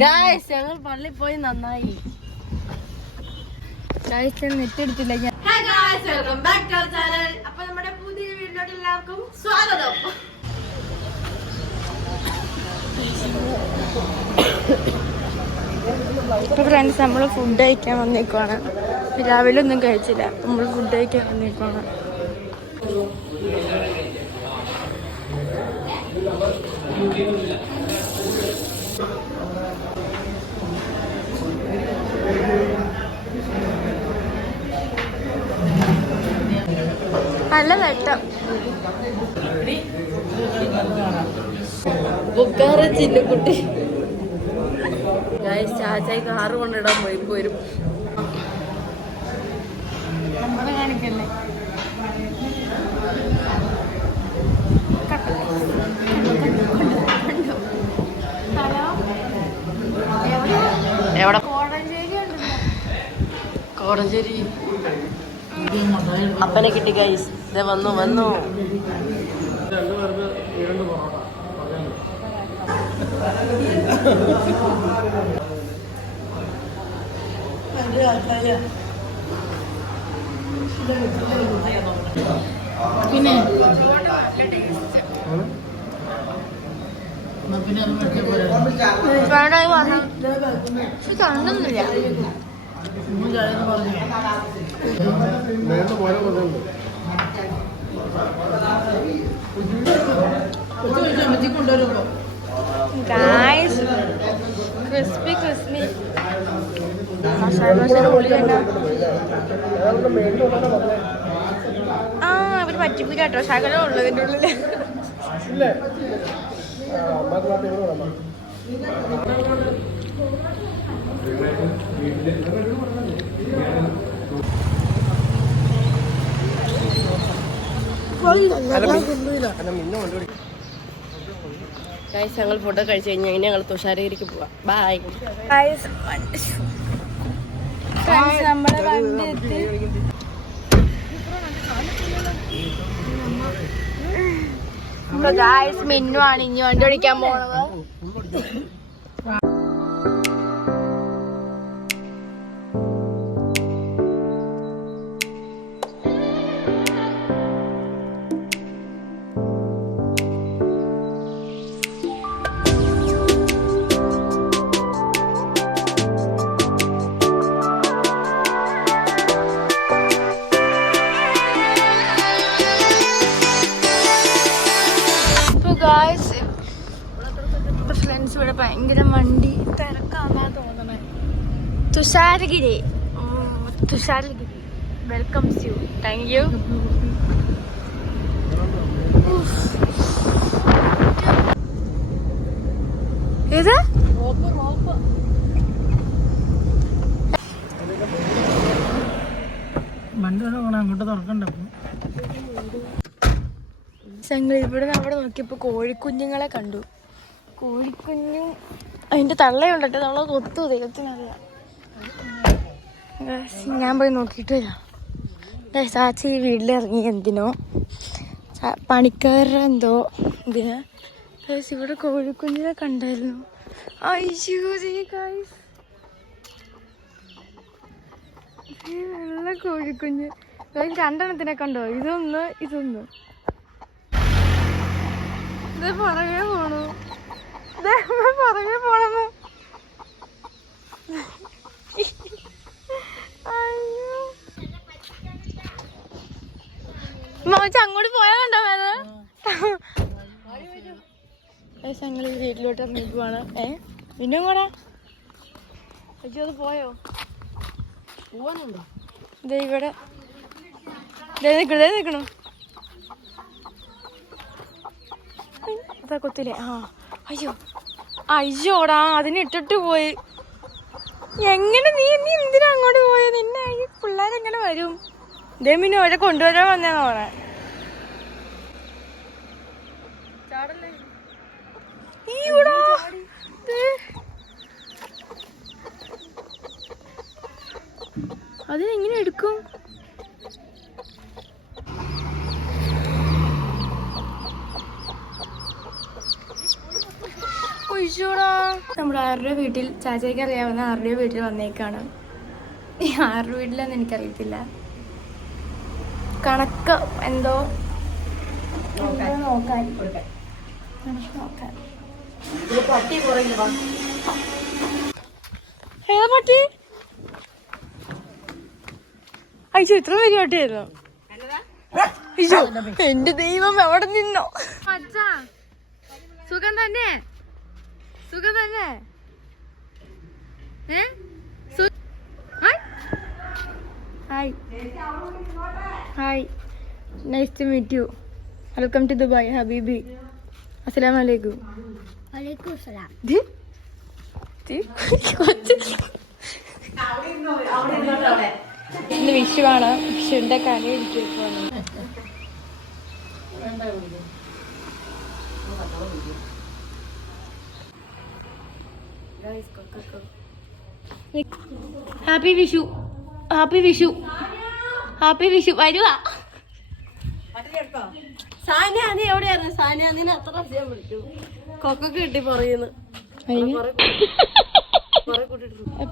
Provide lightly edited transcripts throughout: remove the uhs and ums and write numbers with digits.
Guys ഞങ്ങൾ പള്ളിയിൽ പോയി നന്നായി. നെറ്റെടുത്തില്ല. Hi guys, welcome back to our channel. അപ്പോൾ നമ്മുടെ പുതിയ വീഡിയോയിലോട്ട് എല്ലാവർക്കും സ്വാഗതം. ഇപ്പോൾ ഫ്രണ്ട്സ് നമ്മൾ ഫുഡ് കഴിക്കാൻ വന്നേക്കുവാണ്. രാവിലെ ഒന്നും കഴിച്ചില്ല, നമ്മൾ ഫുഡ് കഴിക്കാൻ വന്നേക്കുവാണ്. നല്ല വെട്ടം. ബുക്കാറ് ചിന്നുകുട്ടി ചാച്ചായി കാറ് കൊണ്ടിടാൻ പോരും. നമ്മളെ കാണിക്കല്ലേ. എവിടെ? കോടഞ്ചേരി. അപ്പനെ കിട്ടി ഗൈസ്. ഇതേ വന്നു. പിന്നെ കണ്ടൊന്നുമില്ല. ക്രിസ്പി മസാല ഉള്ളിൽ അവര് പറ്റിപ്പില്ല കേട്ടോ. ശകലം ഉള്ളു ഇതിൻ്റെ ഉള്ളില്. ഞങ്ങൾ ഫുഡ് കഴിച്ചു കഴിഞ്ഞാൽ ഞങ്ങൾ തുഷാരഗിരിക്ക് പോവാം. ബൈ. നമ്മുടെ വണ്ടി എത്തി. മിന്നു ആണ് ഇനി വണ്ടി ഓടിക്കാൻ പോണത്. ഫ്രണ്ട്സ് ഇവിടെ ഭയങ്കര വണ്ടി തിരക്കാന്നാ തോന്നണേ. Thusharagiri welcomes U. Thank you. ഏത് അങ്ങോട്ട് തുറക്കണ്ട. ഇവിടെ അവിടെ നോക്കിയപ്പോ കോഴിക്കുഞ്ഞുങ്ങളെ കണ്ടു. കോഴിക്കുഞ്ഞും അതിന്റെ തള്ളയുണ്ടോ നമ്മളെ കൊത്തു. ദൈവത്തിനറിയാം. ഞാൻ പോയി നോക്കിയിട്ട് വരാം. ചാച്ചി വീട്ടിലിറങ്ങി എന്തിനോ പണിക്കാരുടെ എന്തോ ഇതിന്. ഇവിടെ കോഴിക്കുഞ്ഞിനെ കണ്ടായിരുന്നു. നല്ല കോഴിക്കുഞ്ഞ്. രണ്ടെണ്ണത്തിനെ കണ്ടോ? ഇതൊന്ന് ഇത് പുറകെ പോണു. പുറകെ പോണെന്ന്. അങ്ങോട്ട് പോയാ കണ്ടോ വേറെ? ഞങ്ങൾ വീട്ടിലോട്ട് ഇറങ്ങി പോവാണ്. പിന്നെയും കൂടെ അയ്യോ അത് പോയോ? പോവാനുണ്ടോ? ഇതേ ഇവിടെ നിൽക്കണു. കൊത്തില്ലേ? അയ്യോടാ അതിനിട്ടിട്ട് പോയി. എങ്ങനെ നീ എന്തിനാ അങ്ങോട്ട് പോയത്? നിന്നെ ഈ പിള്ളേരെങ്ങനെ വരും? ഇതേ പിന്നെ അവരെ കൊണ്ടുവരാൻ വന്നാണ് അവിടെ. അതിനെങ്ങനെ എടുക്കും? വിഷുടാ. നമ്മുടെ ആരുടെ വീട്ടിൽ ചാച്ചയ്ക്ക് അറിയാവുന്ന ആരുടെ വീട്ടിൽ വന്നേക്കാണ്. ഈ ആരുടെ വീട്ടിലെന്ന് എനിക്കറിയത്തില്ല. കണക്ക് എന്തോ നോക്കാൻ. ഏതാ പട്ടി? അയ്യോ ഇത്ര വലിയ പട്ടിയായിരുന്നു. അയ്യോ എന്റെ ദൈവം എവിടെ നിന്നോ. അച്ഛാ സുഖം തന്നെ? സുഖം തന്നെ? Hi hi, nice to meet you. Welcome to Dubai ഹബീബി. അസ്സലാമു അലൈക്കും. വലൈക്കും സലാം. ഇന്ന് വിഷുവാണ്. വിഷുവിന്റെ കല ഇരിക്കുന്നു. Happy Vishu, happy Vishu, happy Vishu. വരുവാ സാനിയ, നീ എവിടെയായിരുന്നു? സാനിയ, നിന്നെ എത്ര പ്രാവശ്യം വിളിച്ചു? കൊക്കൊക്കെ കിട്ടി പറയുന്നു.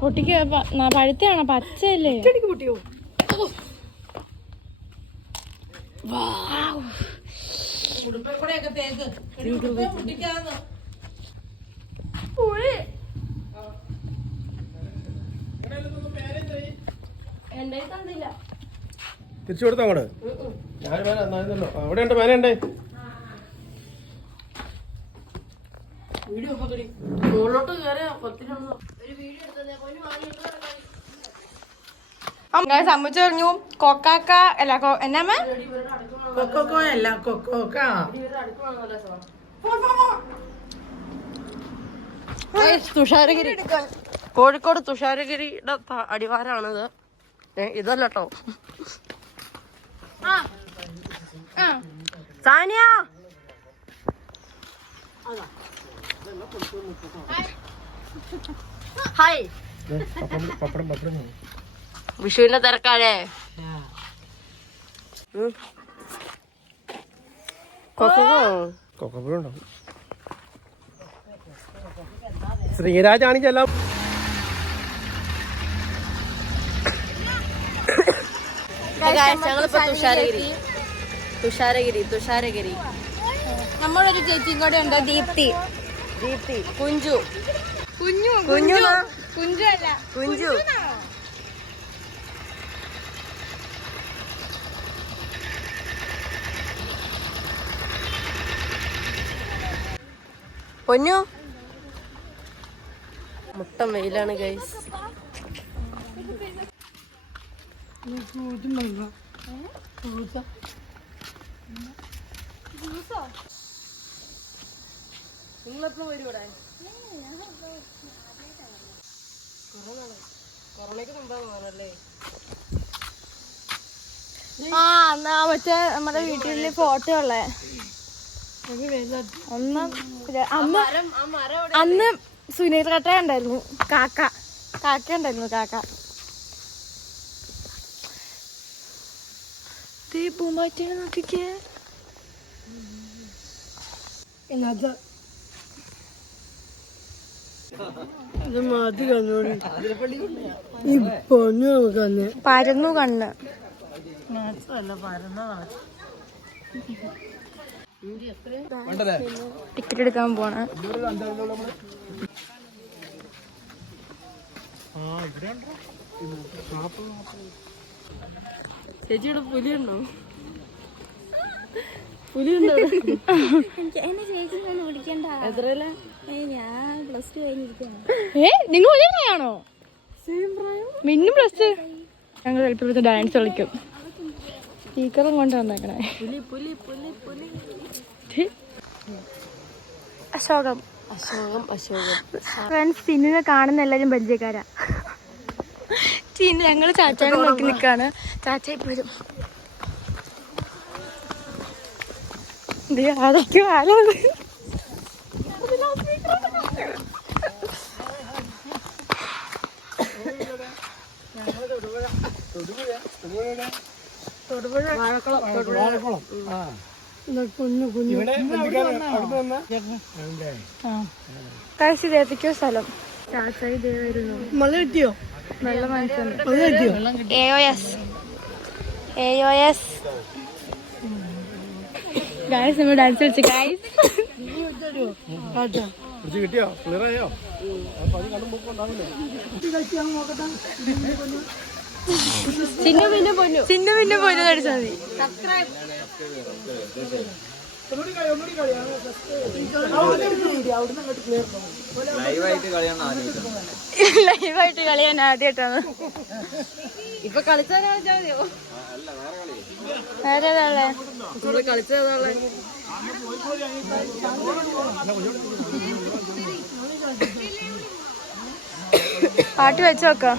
പൊട്ടിക്ക് പഴുത്താണോ? പച്ചയല്ലേ? പൊട്ടിയോ? എന്റെ തന്നില്ല. തിരിച്ചു കൊടുത്തോ അങ്ങോട്ട്? ഞാൻ മേലെ നന്നായിരുന്നല്ലോ. അവിടെ ഉണ്ട്, മേലെ ഉണ്ട്. വീഡിയോ മുകളിലോട്ട് കയറിയ പത്തിനൊന്നും ഒരു വീഡിയോ എടുത്തേ. സമ്മതിച്ചു പറഞ്ഞു. കൊക്കാക്ക അല്ല എന്നാമ കൊക്കോക്കോയല്ല, കൊക്കോക്ക. തുഷാരഗിരി, കോഴിക്കോട് തുഷാരഗിരിയുടെ അടിവാരാണിത്. ഇതല്ല കേട്ടോ. സാനിയ ഹായ്. വിഷുവിന്റെ തിരക്കാഴേ. കൊക്കപ്പുഴുണ്ടോ? ശ്രീരാജാണെങ്കിൽ എല്ലാം ഞങ്ങളിപ്പോ തുഷാരഗിരി തുഷാരഗിരി തുഷാരഗിരി. നമ്മളൊരു ചേച്ചിയും കൂടെ ഉണ്ട്, ദീപ്തി. ദീപ്തി, കുഞ്ചു. കുഞ്ഞു കുഞ്ഞു കുഞ്ചു അല്ല കുഞ്ചു. പൊന്നു മുട്ടം വെയിലാണ് ഗൈസ്. നിങ്ങളെപ്പോ വരും ഇവിടെ? കൊറോണയ്ക്ക് മുമ്പാണല്ലേ? ആ എന്നാ മറ്റേ നമ്മുടെ വീട്ടില് ഫോട്ടോ ഉള്ളേ. അന്ന് സുനീൽ കട്ട ഉണ്ടായിരുന്നു. കാക്ക ഉണ്ടായിരുന്നു. കാക്ക പൂമ്പാറ്റ നോക്കിക്കേ. പരന്നു കണ്ണ്. ടിക്കറ്റ് എടുക്കാൻ പോണ. ചേച്ചിയുടെ പുലിയുണ്ടോ? പുലിയുണ്ടോ? എന്നെ ചേച്ചി വിളിക്കണ്ട. എത്രയല്ല? ഞാൻ പ്ലസ് ടു കഴിഞ്ഞിരിക്കുകയാണ്. നിങ്ങൾ ഒരേ പ്രായമാണോ? മിന്നും പ്ലസ് ടു. ഞങ്ങൾ ചിലപ്പോൾ ഡാൻസ് കളിക്കും. സ്പീക്കറും കൊണ്ട് വന്നേക്കണേ. അശോകം ഫ്രണ്ട്സ്, ചിന്നിനെ കാണുന്ന എല്ലാരും പരിചയക്കാരാ. ചിന്നു ഞങ്ങള് ചാച്ചാനെ നോക്കി നിക്കാണ്. ചാച്ച ഇപ്പോഴും ആരൊക്കെ ആരാണ്. ഇവിടെ കഴിച്ച് ഏതൊക്കെയോ സ്ഥലം ചാച്ചായി ദേ വരുന്നു. മല കിട്ടിയോ? വെള്ളം വാങ്ങിച്ചുണ്ട്. AOS ഗായ്സ് നമ്മൾ ഡാൻസ് കളിച്ചു ഗായ്സ്. കിട്ടിയോ? ക്ലിയർ ആയോ? ചിന്നു പിന്നെ പൊന്നു അടിച്ചാൽ മതി. ലൈവായിട്ട് കളിയാൻ ആദ്യമായിട്ടാണ്. ഇപ്പൊ കളിച്ചാൽ മതിയോ? വേറെ ഏതാളെ കളിച്ചതാളെ പാട്ട് വെച്ച് നോക്കാം.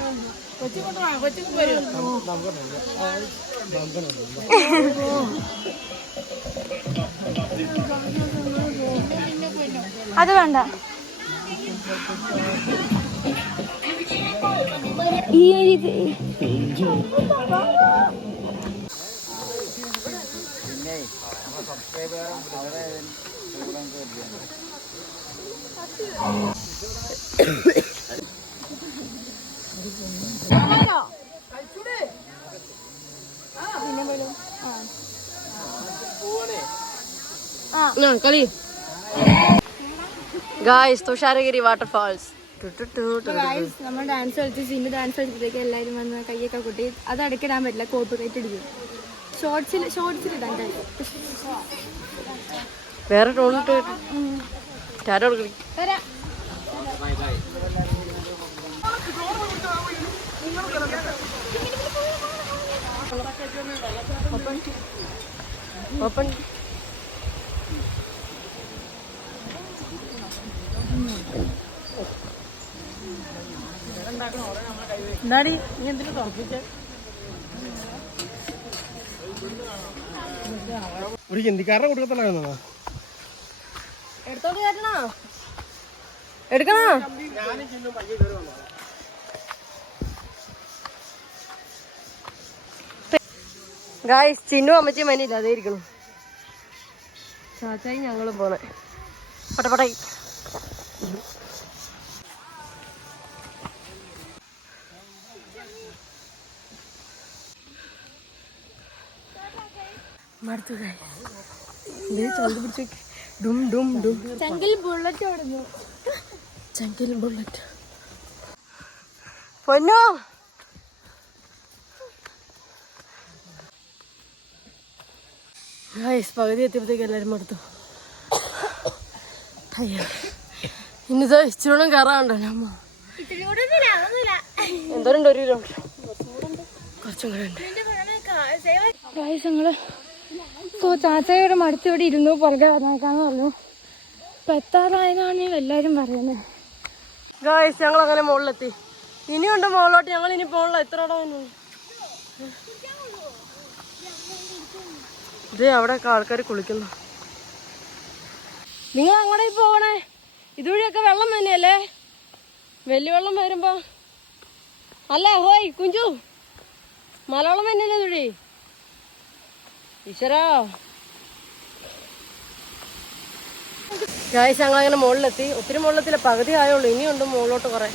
അത് വേണ്ട. ഈ ഇത് കളി. Guys Thusharagiri waterfalls. നമ്മൾ ഡാൻസ് കളിച്ച് സിനിമ ഡാൻസ് കളിച്ചപ്പോഴേക്ക് എല്ലാവരും വന്ന് കയ്യൊക്കെ കൂട്ടി. അത് ഇടയ്ക്കിടാൻ പറ്റില്ല, കോപ്പിറൈറ്റ് ഇടിക്കും. ഷോർട്സിലിടാൻ കഴിയും. വേറെ ടോണിട്ട് വരാം. ഓപ്പൺ. എന്താടി നീ എന്തിനു തുറപ്പിച്ചേ? ഒരു ഹിന്ദിക്കാരനെ കൊടുക്കത്തല്ലായിരുന്നോ? എടുത്തോണ്ട് കയറ്റണോ? എടുക്കണോ? ഗായ്സ് ചിന്നു അമ്മച്ചി മനിയില്ല, അതേ ഇരിക്കണം. ചാച്ചായി ഞങ്ങളും പോണേ. പട്ടപ്പട്ടായി. മടുത്തു ചങ്ക് പിടിച്ചു. ഡും ഡും ഡും. ചങ്കിൽ ബുള്ളറ്റ് ഓടുന്നു. ചങ്കിൽ ബുള്ളറ്റ്. പൊന്നോ ഗായ്സ് പകുതി എത്തിയപ്പോഴത്തേക്ക് എല്ലാവരും മടുത്തു. അയ്യോ ഇന്നിത് ഇച്ചിരൂടെ കയറാണ്ടോ അമ്മ? എന്തോരം ഉണ്ട്? 1 കിലോമീറ്റർ കുറച്ചും കൂടെ ഉണ്ട്. ഞങ്ങള് ചാച്ചയുടെ മടുത്ത് ഇവിടെ ഇരുന്നു. പുറകെ വന്നേക്കാന്ന് പറഞ്ഞു. ഇപ്പൊ എത്താറായതാണ് എല്ലാരും പറയുന്നത്. ഗായ്സ് ഞങ്ങൾ അങ്ങനെ മുകളിലെത്തി. ഇനിയുണ്ട് മുകളിലോട്ട്. ഞങ്ങൾ ഇനി പോകണില്ല. എത്ര ഇത് അവിടെയൊക്കെ ആൾക്കാർ കുളിക്കുന്നു. നിങ്ങൾ അങ്ങോട്ടേ പോകണേ. ഇതുവഴിയൊക്കെ വെള്ളം തന്നെയല്ലേ? വലിയ വെള്ളം വരുമ്പോ അല്ലേ? ഹോയ് കുഞ്ചു, മലവെള്ളം തന്നെയല്ലേ ഇതുവഴി? ഈശ്വരാ. ഗായ്സ് ഞങ്ങൾ അങ്ങനെ മുകളിലെത്തി. ഒത്തിരി മുകളിലെത്തില്ല, പകുതി ആയുള്ളൂ. ഇനിയുണ്ട് മുകളിലോട്ട് കുറെ.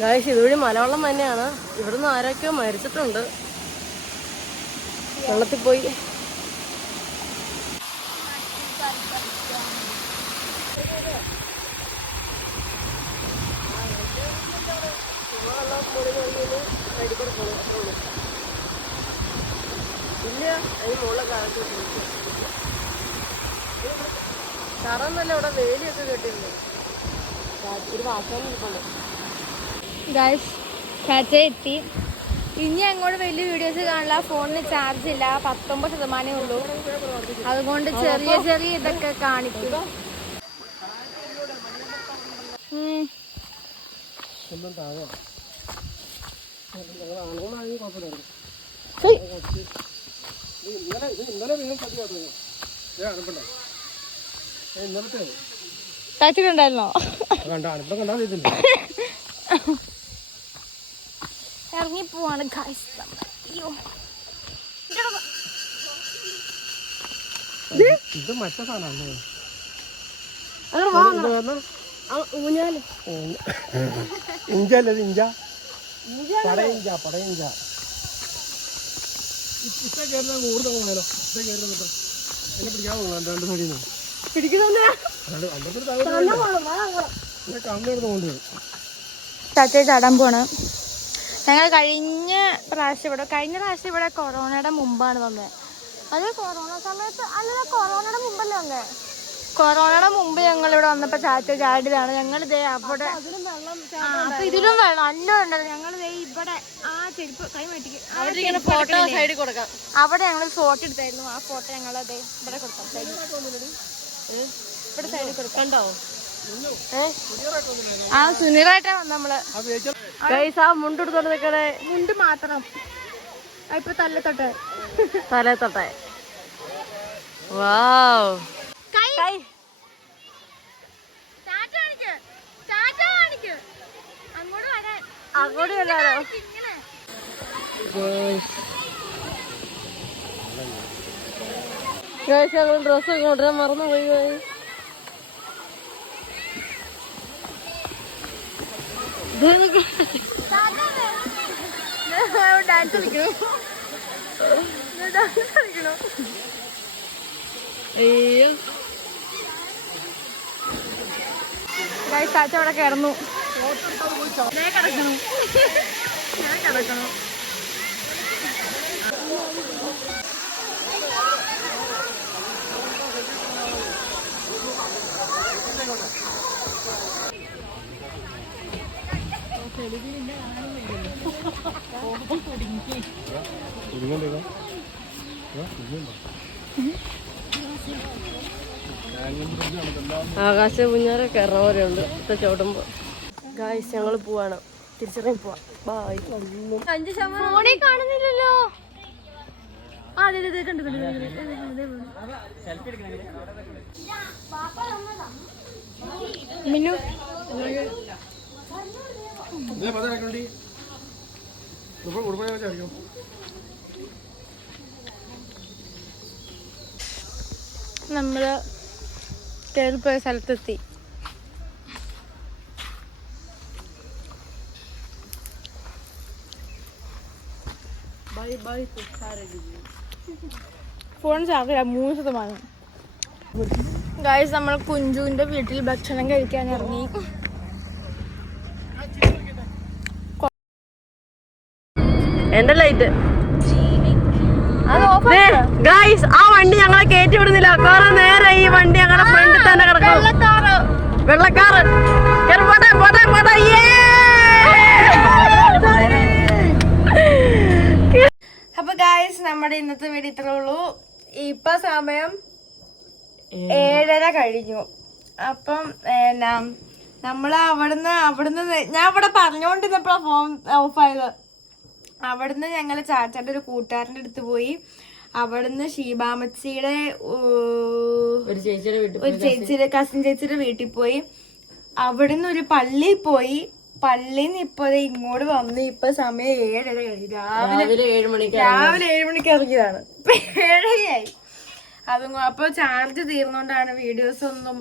ഗായ്സ് ഇതുവഴി മലവെള്ളം തന്നെയാണ്. ഇവിടുന്ന് ആരൊക്കെയോ മരിച്ചിട്ടുണ്ട് വെള്ളത്തിൽ പോയി. ഇല്ല അതിന് മുകളിലെ കാലത്ത് തറന്നല്ല, ഇവിടെ വേലിയൊക്കെ കെട്ടിട്ടുണ്ട്. ഒരു വാക്കാൻ ഇരിപ്പുണ്ട്. ഗൈസ് ചാച്ച എത്തി. ഇനി അങ്ങോട്ട് വലിയ വീഡിയോസ് കാണില്ല. ഫോണിന് ചാർജ് ഇല്ല, 19% ഉള്ളൂ. അതുകൊണ്ട് ചെറിയ ചെറിയ ഇതൊക്കെ കാണിക്കും. കഴിച്ചിട്ടുണ്ടായിരുന്നോ? ഇറങ്ങി പോവാണ് ഗൈസ്. അയ്യോ ഇത് മറ്റേ സാധനമല്ലേ? ഊഞ്ഞാല് ഇഞ്ച അല്ലേ ഇത്? ഇഞ്ച പടയിഞ്ച പടയിഞ്ച. ഇഷ്ട കയറുന്ന ഊർന്ന് പോകാനോ? ഇഷ്ട കയറുന്ന എന്നെ പിടിക്കാൻ പോകുന്നു രണ്ട് സൈഡിൽ നിന്ന് കണ്ണെടുത്ത് ചാച്ച ചാടാൻ പോണ്. ഞങ്ങൾ കഴിഞ്ഞ പ്രാവശ്യം ഇവിടെ കൊറോണയുടെ മുമ്പാണ് വന്നത്. അത് കൊറോണ സമയത്ത് അല്ല, കൊറോണയുടെ മുമ്പല്ലേ വന്നേ? കൊറോണയുടെ മുമ്പ് ഞങ്ങൾ ഇവിടെ വന്നപ്പോ ചാച്ച ചാടിയതാണ്. ഞങ്ങൾ ദേ അവിടെ അപ്പൊ ഇതിലും വെള്ളം അല്ല ഉണ്ടത്. ഞങ്ങൾ ദേ ഇവിടെ ആ ചെരുപ്പ് കൈ മാറ്റിക്ക് ഫോട്ടോ സൈഡിൽ കൊടുക്കാം. അവിടെ ഞങ്ങൾ ഫോട്ടോ എടുത്തായിരുന്നു. ആ ഫോട്ടോ ഞങ്ങൾ ദേ ഇവിടെ കൊടുക്കാം. ഇവിടെ സൈഡിൽ കൊടുക്കാം. കണ്ടോ? ആ സുനീറായിട്ടാ വന്ന നമ്മള്. ഗൈസ് ആ മുണ്ടെടുത്തോണ്ട് നിൽക്കണേ. മുണ്ട് മാത്രം ഇപ്പൊ തലത്തൊട്ടെ തലേ വാവ്. അങ്ങോട്ട് വരാറോ? ഞങ്ങൾ ഡ്രസ്സ് കൊണ്ടുവരാൻ മറന്നുപോയി. ഡാൻസ് കളിക്കണോ? ഡാൻസ് കളിക്കണോ? അയ്യോ ചാച്ച അവിടെ കിടന്നു. ഞാൻ കിടക്കണു. ആകാശ കുഞ്ഞാറെ കയറുന്ന പോലെ ഉണ്ട് ഇപ്പൊ ചവിടുമ്പോ. ഗായ്സ് ഞങ്ങൾ പോവാണ്, തിരിച്ചിറങ്ങി പോവാം. ബായ്. 5% ഫോണിൽ കാണുന്നില്ലല്ലോ. കണ്ടു മിന്നു നമ്മള് കേറിപ്പോയ സ്ഥലത്തെത്തി. ഫോൺ ചാർജില്ല, 3%. ഗായ്സ് നമ്മൾ കുഞ്ചുവിന്റെ വീട്ടിൽ ഭക്ഷണം കഴിക്കാൻ ഇറങ്ങി. എന്റെ ലൈറ്റ് ഗായ്സ്, ആ വണ്ടി ഞങ്ങളെ കയറ്റി വിടുന്നില്ല. കുറെ നേരം ഈ വണ്ടി ഞങ്ങളുടെ ഫ്രണ്ടിൽ തന്നെ കിടക്കും. വെള്ളക്കാറ്. അപ്പൊ ഗായ്സ് നമ്മുടെ ഇന്നത്തെ വീഡിയോ ഇത്രേ ഉള്ളൂ. ഇപ്പൊ സമയം 7:30 കഴിഞ്ഞു. അപ്പം നമ്മള് അവിടുന്ന് ഞാൻ ഇവിടെ പറഞ്ഞോണ്ടിരുന്നപ്പോഴാ ഫോൺ ഓഫായത്. അവിടുന്ന് ഞങ്ങള് ചാച്ചാന്റെ ഒരു കൂട്ടുകാരന്റെ അടുത്ത് പോയി. അവിടുന്ന് ഷീബാമച്ചിയുടെ ഒരു ചേച്ചിയുടെ കസിൻ ചേച്ചിയുടെ വീട്ടിൽ പോയി. അവിടുന്ന് ഒരു പള്ളിയിൽ പോയി. പള്ളിന്ന് ഇപ്പൊ ഇങ്ങോട്ട് വന്ന് ഇപ്പൊ സമയം 7:30 കഴിഞ്ഞു. രാവിലെ 7 മണിക്ക് ഇറങ്ങിയതാണ്. ഇപ്പൊ 7:30 അതും അപ്പൊ ചാർജ് തീർന്നോണ്ടാണ് വീഡിയോസ് ഒന്നും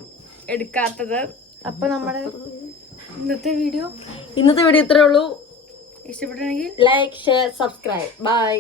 എടുക്കാത്തത്. അപ്പൊ നമ്മുടെ ഇന്നത്തെ വീഡിയോ ഇത്രേ ഉള്ളൂ. ഇഷ്ടപ്പെട്ടെങ്കിൽ ലൈക്ക്, ഷെയർ, സബ്സ്ക്രൈബ്. ബൈ.